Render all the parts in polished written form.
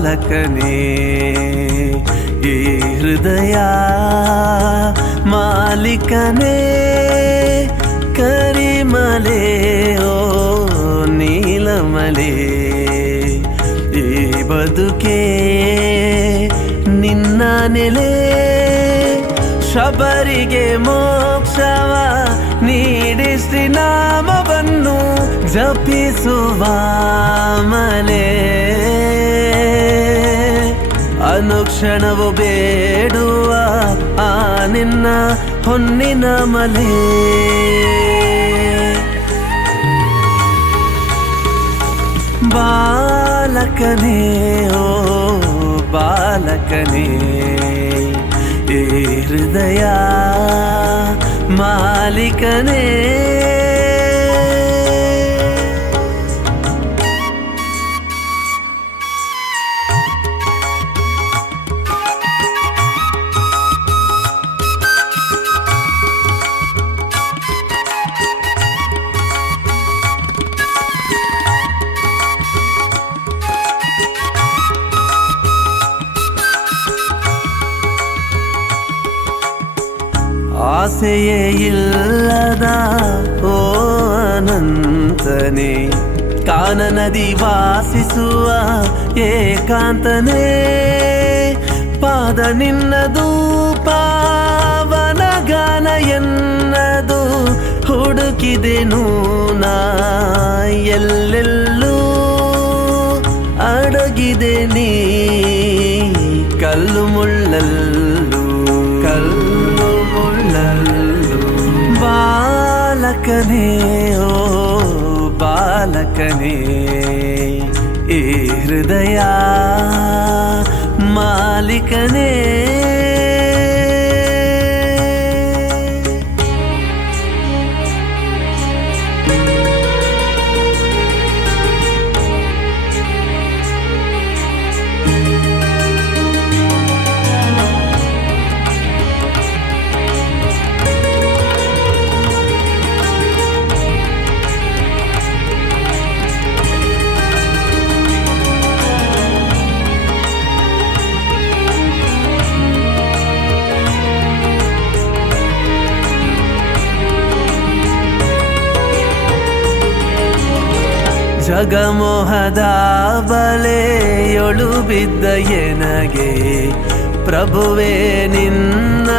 ಬಾಲಕನೇ ಈ ಹೃದಯ ಮಾಲೀಕನೇ ಕರಿಮಲೆ ಓ ನೀಲಮಲೆ ಈ ಬದುಕೆ ನಿನ್ನ ನೆಲೆ ಶಬರಿಗೆ ಮೋಕ್ಷವ ನೀಡಿ ಶ್ರೀನಾಮವನ್ನು ಜಪಿಸುವ ಮಲೆ ಅನುಕ್ಷಣವು ಬೇಡುವ ಆ ನಿನ್ನ ಹೊನ್ನಿನ ಮಲೆ ಬಾಲಕನೇ ಓ ಬಾಲಕನೇ ಈ ಹೃದಯ ಮಾಲೀಕನೇ ಆಸೆಯೇ ಇಲ್ಲದ ಓ ಅನಂತನೇ ಕಾನನದಿ ವಾಸಿಸುವ ಏಕಾಂತನೇ ಪಾದ ನಿನ್ನದು ಪಾವನ ಗಾನ ಎನ್ನದು ಹುಡುಕಿದೆನು ನಾ ಎಲ್ಲೆಲ್ಲೂ ಅಡಗಿದೆ ನೀ ಕಲ್ಲು ಮುಳ್ಳಲ್ಲೂ ಕಲ್ಲು ಮುಳ್ಳಲ್ಲೂ ಬಾಲಕನೇ ಓ ಬಾಲಕನೇ ಈ ಹೃದಯ ಮಾಲೀಕನೇ ಜಗಮೋಹದ ಬಲೆಯೊಳು ಬಿದ್ದ ಎನಗೆ ಪ್ರಭುವೇ ನಿನ್ನ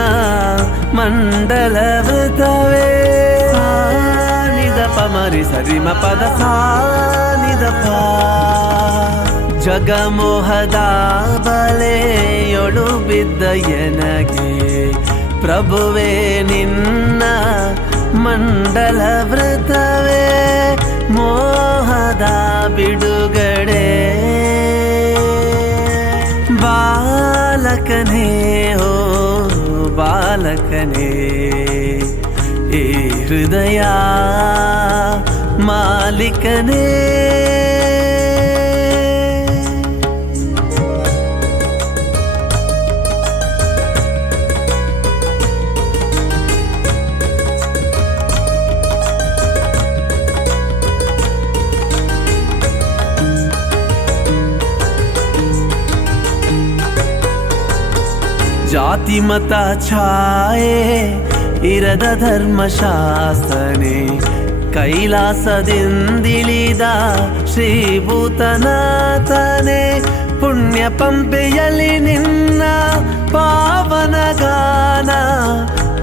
ಮಂಡಲ ವೃತವೇ ಸಾನಿದ ಪಮರಿ ಸರಿಮ ಪದ ಸಾನಿದ ಪ ಜಗಮೋಹದ ಬಲೆಯೊಳು ಬಿದ್ದ ಎನಗೆ ಪ್ರಭುವೇ ನಿನ್ನ ಮಂಡಲ ವೃತವೇ ಮೋಹದ ಬಿಡುಗಡೆ ಬಾಲಕನೇ ಓ ಬಾಲಕನೇ ಈ ಹೃದಯ ಮಾಲೀಕನೇ ಜಾತಿ ಮತ ಛಾಯೆ ಇರದ ಧರ್ಮಶಾಸ್ತ್ರನೇ ಕೈಲಾಸದಿಂದಿಳಿದ ಶ್ರೀಭೂತನಾಥನೇ ಪುಣ್ಯ ಪಂಪೆಯಲ್ಲಿ ನಿನ್ನ ಪಾವನ ಗಾನ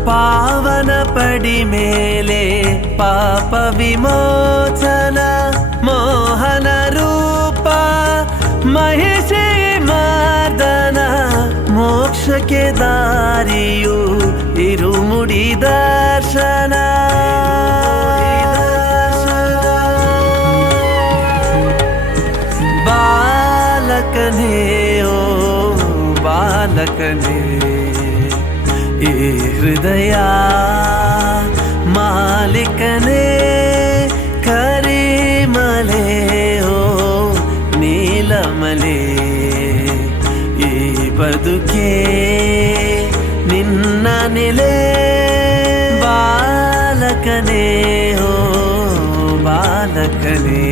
ಪಾವನ ಪಡಿ ಮೇಲೆ ಪಾಪ ವಿಮೋಚನ ಮೋಹನ ರೂಪ ಮಹಿಷಿ ಮರ್ದನ ಮೋಕ್ಷಕ್ಕೆ ದಾರಿಯು ಇರುಮುಡಿ ದರ್ಶನ ಬಾಲಕನೇ ಓ ಬಾಲಕನೇ ಈ ಹೃದಯ ಮಾಲೀಕನೇ ಕರಿಮಲೆ ಓ ನೀಲಮಲೆ ಈ ಬದುಕೆ ನಿನ್ನ ನೆಲೆ ಬಾಲಕನೇ ಓ ಬಾಲಕನೇ